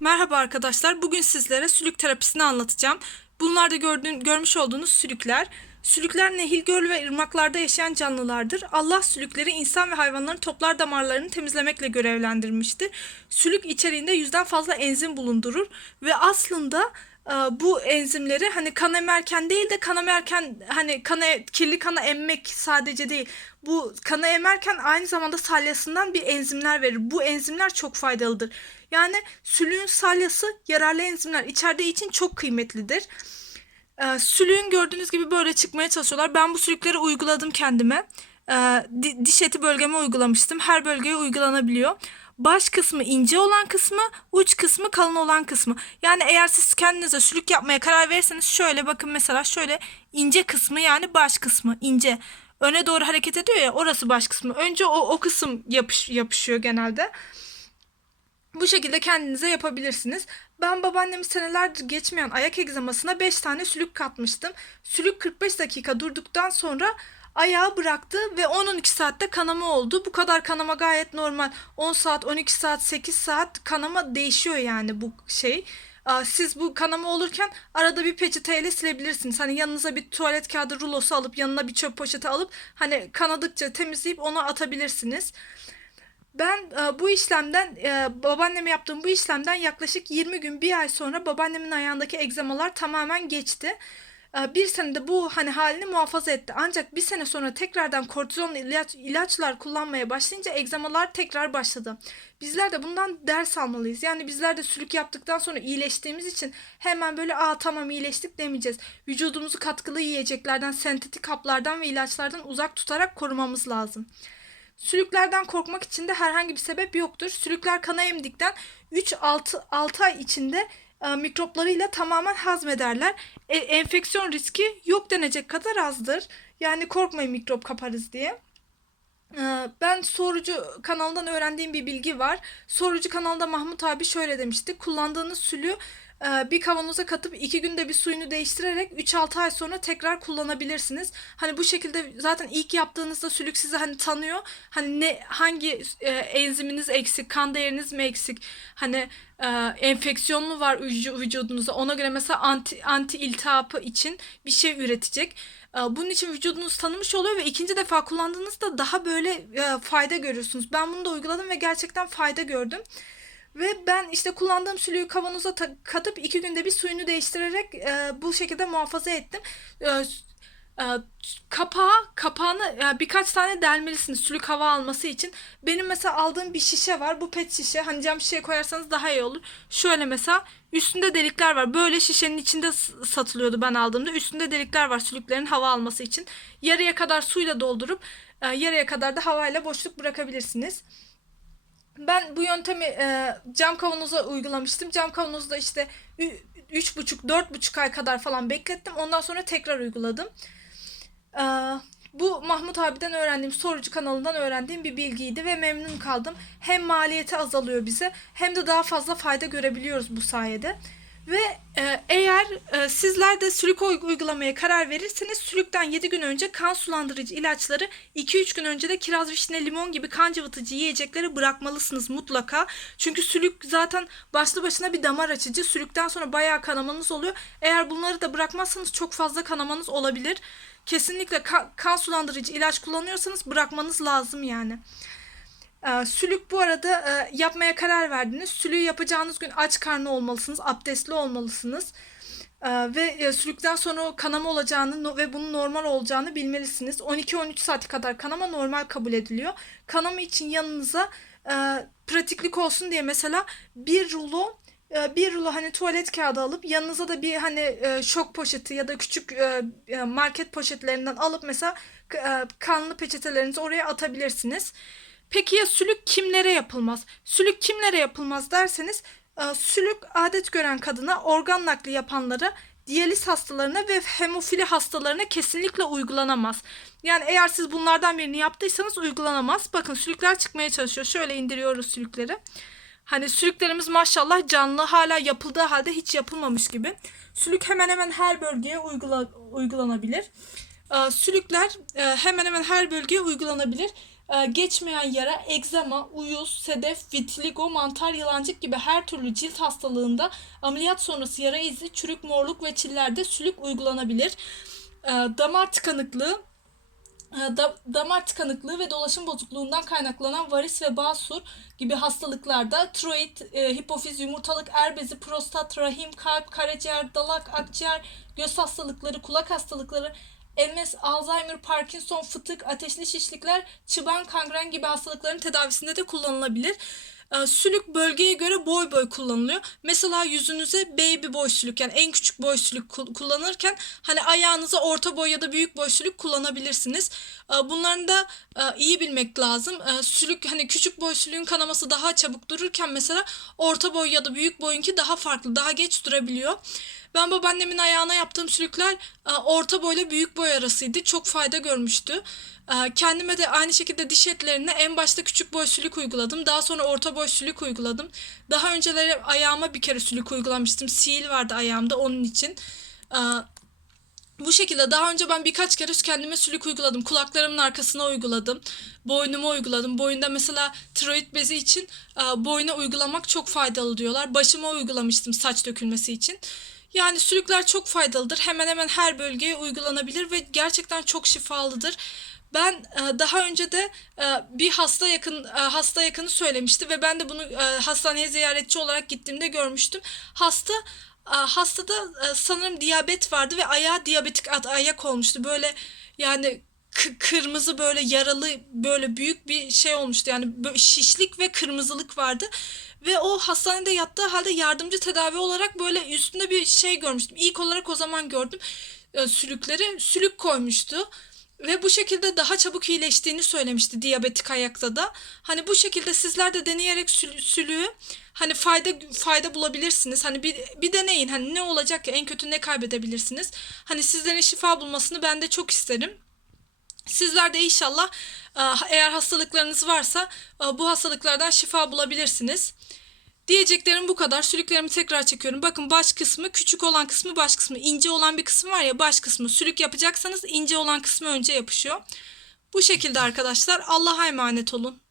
Merhaba arkadaşlar. Bugün sizlere sülük terapisini anlatacağım. Bunlar da gördüğün, görmüş olduğunuz sülükler. Sülükler nehir, göl ve ırmaklarda yaşayan canlılardır. Allah sülükleri insan ve hayvanların toplar damarlarını temizlemekle görevlendirmiştir. Sülük içeriğinde yüzden fazla enzim bulundurur ve aslında bu enzimleri hani kan emerken değil de kan emerken hani kana, kirli kana emmek sadece değil. Bu kanı emerken aynı zamanda salyasından bir enzimler verir. Bu enzimler çok faydalıdır. Yani sülüğün salyası yararlı enzimler içerdiği için çok kıymetlidir. Ee, sülüğün gördüğünüz gibi böyle çıkmaya çalışıyorlar. Ben bu sülükleri uyguladım kendime. Ee, di- diş eti bölgeme uygulamıştım. Her bölgeye uygulanabiliyor. Baş kısmı ince olan kısmı, uç kısmı kalın olan kısmı. Yani eğer siz kendinize sülük yapmaya karar verirseniz şöyle bakın mesela şöyle ince kısmı yani baş kısmı ince. Öne doğru hareket ediyor ya orası baş kısmı. Önce o, o kısım yapış, yapışıyor genelde. Bu şekilde kendinize yapabilirsiniz. Ben babaannemin senelerdir geçmeyen ayak egzamasına 5 tane sülük katmıştım. Sülük 45 dakika durduktan sonra ayağı bıraktı ve 10-12 saatte kanama oldu. Bu kadar kanama gayet normal. 10 saat, 12 saat, 8 saat kanama değişiyor yani bu şey. Siz bu kanama olurken arada bir peçeteyle silebilirsiniz. Hani yanınıza bir tuvalet kağıdı rulosu alıp yanına bir çöp poşeti alıp hani kanadıkça temizleyip onu atabilirsiniz. Ben bu işlemden e, babaanneme yaptığım bu işlemden yaklaşık 20 gün bir ay sonra babaannemin ayağındaki egzamalar tamamen geçti. E, bir senede bu hani halini muhafaza etti. Ancak bir sene sonra tekrardan kortizon ilaç, ilaçlar kullanmaya başlayınca egzamalar tekrar başladı. Bizler de bundan ders almalıyız. Yani bizler de sülük yaptıktan sonra iyileştiğimiz için hemen böyle aa tamam iyileştik demeyeceğiz. Vücudumuzu katkılı yiyeceklerden, sentetik haplardan ve ilaçlardan uzak tutarak korumamız lazım. Sülüklerden korkmak için de herhangi bir sebep yoktur. Sülükler kana emdikten 3-6 ay içinde e, mikroplarıyla tamamen hazmederler. E, enfeksiyon riski yok denecek kadar azdır. Yani korkmayın mikrop kaparız diye. Ee, Ben Sorucu kanalından öğrendiğim bir bilgi var. Sorucu kanalında Mahmut abi şöyle demişti. Kullandığınız sülü e, bir kavanoza katıp iki günde bir suyunu değiştirerek 3-6 ay sonra tekrar kullanabilirsiniz. Hani bu şekilde zaten ilk yaptığınızda sülük sizi hani tanıyor. Hani ne hangi e, enziminiz eksik, kan değeriniz mi eksik? Hani e, enfeksiyon mu var vücu- vücudunuzda? Ona göre mesela anti anti iltihapı için bir şey üretecek. Bunun için vücudunuz tanımış oluyor ve ikinci defa kullandığınızda daha böyle fayda görürsünüz. Ben bunu da uyguladım ve gerçekten fayda gördüm. Ve ben işte kullandığım sülüğü kavanoza katıp iki günde bir suyunu değiştirerek e, bu şekilde muhafaza ettim. E, e, kapağı, kapağını e, birkaç tane delmelisiniz sülük hava alması için. Benim mesela aldığım bir şişe var. Bu pet şişe. Hani cam şişeye koyarsanız daha iyi olur. Şöyle mesela üstünde delikler var. Böyle şişenin içinde satılıyordu ben aldığımda. Üstünde delikler var sülüklerin hava alması için. Yarıya kadar suyla doldurup e, yarıya kadar da havayla boşluk bırakabilirsiniz. Ben bu yöntemi e, cam kavanoza uygulamıştım. Cam kavanozda işte ü- üç buçuk dört buçuk ay kadar falan beklettim. Ondan sonra tekrar uyguladım. Ee, bu Mahmut abiden öğrendiğim, Sorucu kanalından öğrendiğim bir bilgiydi ve memnun kaldım. Hem maliyeti azalıyor bize hem de daha fazla fayda görebiliyoruz bu sayede. Ve e, eğer e, sizler de sülük uy- uygulamaya karar verirseniz sülükten 7 gün önce kan sulandırıcı ilaçları 2-3 gün önce de kiraz, vişne, limon gibi kan cıvıtıcı yiyecekleri bırakmalısınız mutlaka. Çünkü sülük zaten başlı başına bir damar açıcı. Sülükten sonra bayağı kanamanız oluyor. Eğer bunları da bırakmazsanız çok fazla kanamanız olabilir. Kesinlikle ka- kan sulandırıcı ilaç kullanıyorsanız bırakmanız lazım yani. Ee, sülük bu arada e, yapmaya karar verdiniz. Sülüğü yapacağınız gün aç karnı olmalısınız, abdestli olmalısınız. Ee, ve e, sülükten sonra kanama olacağını ve bunun normal olacağını bilmelisiniz. 12-13 saat kadar kanama normal kabul ediliyor. Kanama için yanınıza e, pratiklik olsun diye mesela bir rulo bir rulo hani tuvalet kağıdı alıp yanınıza da bir hani şok poşeti ya da küçük market poşetlerinden alıp mesela kanlı peçetelerinizi oraya atabilirsiniz. Peki ya sülük kimlere yapılmaz? Sülük kimlere yapılmaz derseniz e, sülük adet gören kadına organ nakli yapanlara diyaliz hastalarına ve hemofili hastalarına kesinlikle uygulanamaz. Yani eğer siz bunlardan birini yaptıysanız uygulanamaz. Bakın sülükler çıkmaya çalışıyor. Şöyle indiriyoruz sülükleri. Hani sülüklerimiz maşallah canlı hala yapıldığı halde hiç yapılmamış gibi. Sülük hemen hemen her bölgeye uygula, uygulanabilir. Ee, sülükler e, hemen hemen her bölgeye uygulanabilir. E, geçmeyen yara, egzama, uyuz, sedef, vitiligo, mantar, yalancık gibi her türlü cilt hastalığında ameliyat sonrası yara izi, çürük, morluk ve çillerde sülük uygulanabilir. E, damar tıkanıklığı, e, da- damar tıkanıklığı ve dolaşım bozukluğundan kaynaklanan varis ve basur gibi hastalıklarda tiroid, e, hipofiz, yumurtalık, er bezi, prostat, rahim, kalp, karaciğer, dalak, akciğer, göz hastalıkları, kulak hastalıkları, MS, Alzheimer, Parkinson, fıtık, ateşli şişlikler, çıban, kangren gibi hastalıkların tedavisinde de kullanılabilir. E, Sülük bölgeye göre boy boy kullanılıyor. Mesela yüzünüze baby boy sülük yani en küçük boy sülük kul- kullanırken hani ayağınıza orta boy ya da büyük boy sülük kullanabilirsiniz. E, Bunların da e, iyi bilmek lazım. E, Sülük hani küçük boy sülüğün kanaması daha çabuk dururken mesela orta boy ya da büyük boyunki daha farklı, daha geç durabiliyor. Ben babaannemin ayağına yaptığım sülükler e, orta boyla büyük boy arasıydı. Çok fayda görmüştü. E, Kendime de aynı şekilde diş etlerine en başta küçük boy sülük uyguladım. Daha sonra orta boy sülük uyguladım. Daha önceleri ayağıma bir kere sülük uygulamıştım. Sil vardı ayağımda onun için. Bu şekilde daha önce ben birkaç kere kendime sülük uyguladım. Kulaklarımın arkasına uyguladım. Boynuma uyguladım. Boyunda mesela tiroid bezi için e, boyuna uygulamak çok faydalı diyorlar. Başıma uygulamıştım saç dökülmesi için. Yani sülükler çok faydalıdır. Hemen hemen her bölgeye uygulanabilir ve gerçekten çok şifalıdır. Ben e, daha önce de e, bir hasta yakın e, hasta yakını söylemişti ve ben de bunu hastaneye ziyaretçi olarak gittiğimde görmüştüm. Hasta hastada e, sanırım diyabet vardı ve ayağı diyabetik ayak olmuştu. Böyle yani kırmızı böyle yaralı böyle büyük bir şey olmuştu. Yani şişlik ve kırmızılık vardı. Ve o hastanede yattığı halde yardımcı tedavi olarak böyle üstünde bir şey görmüştüm. İlk olarak o zaman gördüm e, sülükleri. Sülük koymuştu. Ve bu şekilde daha çabuk iyileştiğini söylemişti diyabetik ayakta da. Hani bu şekilde sizler de deneyerek sül- sülüğü hani fayda fayda bulabilirsiniz. Hani bir, bir deneyin. Hani ne olacak ya en kötü ne kaybedebilirsiniz. Hani sizlerin şifa bulmasını ben de çok isterim. Sizler de inşallah e, eğer hastalıklarınız varsa e, bu hastalıklardan şifa bulabilirsiniz. Diyeceklerim bu kadar. Sülüklerimi tekrar çekiyorum. Bakın baş kısmı, küçük olan kısmı baş kısmı. ince olan bir kısmı var ya baş kısmı. Sülük yapacaksanız ince olan kısmı önce yapışıyor. Bu şekilde arkadaşlar. Allah'a emanet olun.